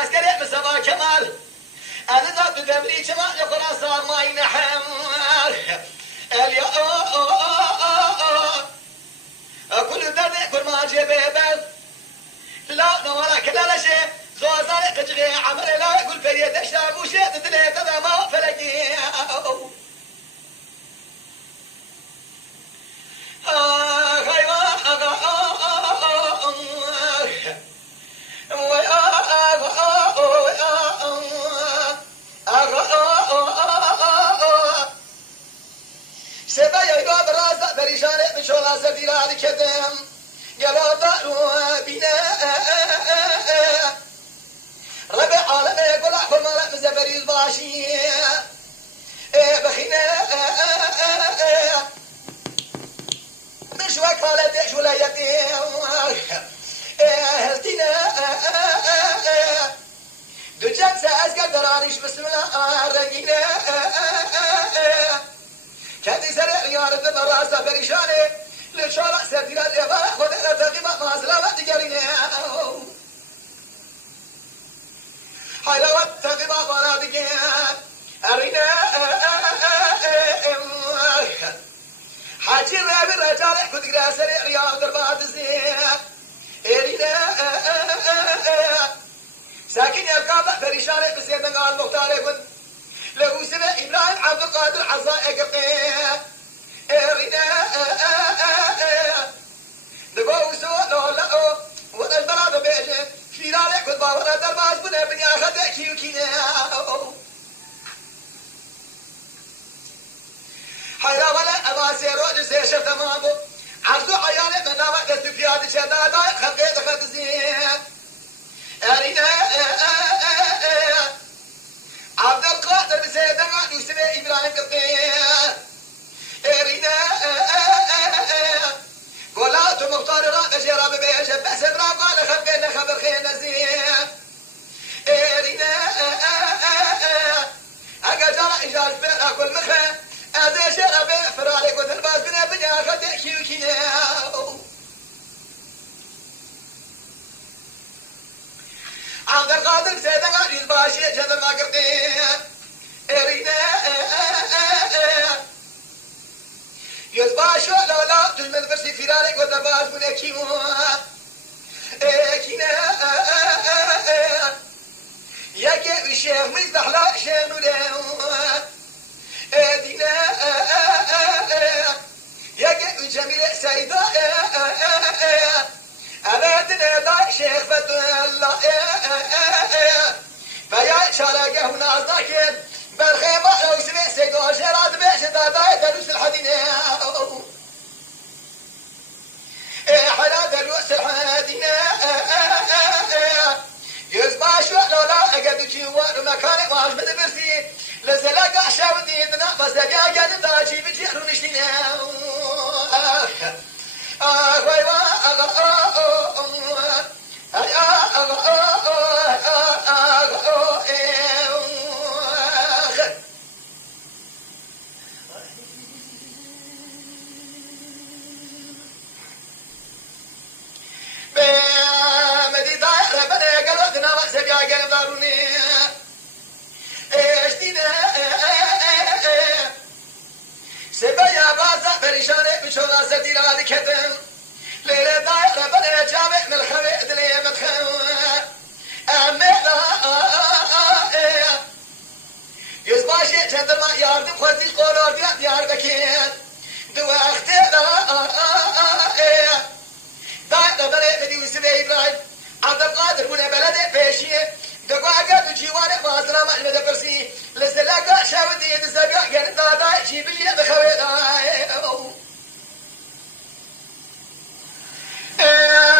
عسكري بسبا كمال أنا ذات دبري كمال يقول صار ما ينحم اليا كل درد كل ما جبه لا نورك لا شيء زوزان تجري عمل لا يقول فريد اشرب وشيء تدلي تذا ما فلقي سبايا يقاب رازق بريشانه بشولا سفير هذه كدم يلا ضعوا بنا ربع عالمي يقول أحكم مالك مزبري الباشي بخينا مش وكالة ديش ولا يتيم هلتنا دو جنسة أزقر درانيش بسم الله رقينا كذي سرع ريارة براسة بريشاني للشارع سردينا الإغارة خدنا تغيبا مازلا وتقالينا حيلوات تغيبا مرادقين أرينا حاجي رابي الرجال يحكو تقرأ سريع رياض دربات الزين أرينا ساكن يلقى فريشاني بسيدنا قال مختار يكون له سبع إبراهيم عبد القادر عزائي قرقين أرينا نبو سوء لولا ولا البلاد بيجن في رالك والباورة درباز بنا بني أخذ كيوكينا حيرا ولا أباسي روج سيشف تمامو عرضو عيالي من نوع دست فياد شدا دايق خلقيت خدزين أرينا عبد القادر بسيدنا يوسف إبراهيم قطين أرينا قولات مختار راق جراب بيجب بس براب قال خلقنا خبر خينا زين أرينا أقا جرى إجاز بيرا كل مخي أدي شرب فرالي قد الباس بنا بنا خدع كيوكينا عبد القادر بسيدنا يزباشي جدر ما قرطين أرينا يزباشو لولا تجمل برسي فرالي قد الباس بنا كيوكينا يكي الشيخ مزدح لا شيخ نولي دينا يجب جميل سيدا أبدنا دا شيخ فتولا فيا شارقه ناس ذاكر بالخيمة لو سمع سيدا شراد بيش دا دروس الحدينة حلا دروس الحدينة يزباشو لولا أقد جيوان مكان واش بدبرسي لزلاق عشاو ديدنا بس دقا قد داجي بجيرو نشتنا ويوا بمدي داير بنا قلوتنا وسبيا قلب داروني سبايا بازا بريشاني بشورا سديرا لكتن ليلة دايرة بنا جامع من الخوي دنيا مدخل أمينا يزباشي جندر ما ياردم خوزي قولور ديار بكين دوا اختينا دايرة بنا مدي وسبي إبراهيم عبد القادر هنا بلد بيشي دقوا قد جيوان مازرا ما المدى برسي لسلاقا شاودي دزبيع قد دادا جيب لي بخوي داي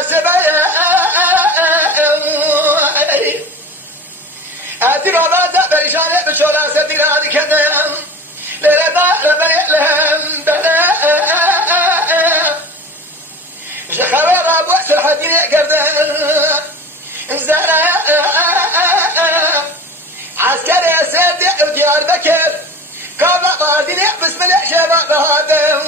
سبايا أدرى بازا بريشاني بشولا سدير هذه كذا لردا ربيع لهم بلا جخوي رابو سرحدين قردن زرا عسكري سيدي وديار بكر كابا بارديني بسم الله شباب هذا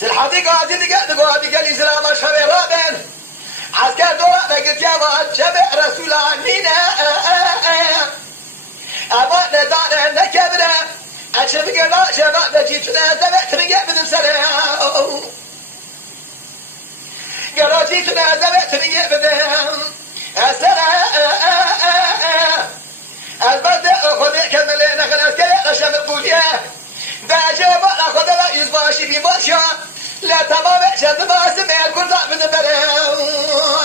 سلحتي قاعد قال الإسلام أشهر رابن عسكر دورة بقيت يا واد شبه رسول عنينا أما ندعنا نكبرنا أشوف قرا شباب بجيتنا زبعت من قبل سنة قرا جيتنا زبعت من قبل سنة البرد خذ كملنا خلاص كلا شام القولية داجب أخذ لا يزباشي بماشى لا تمام شد ما سمع الكل من البلد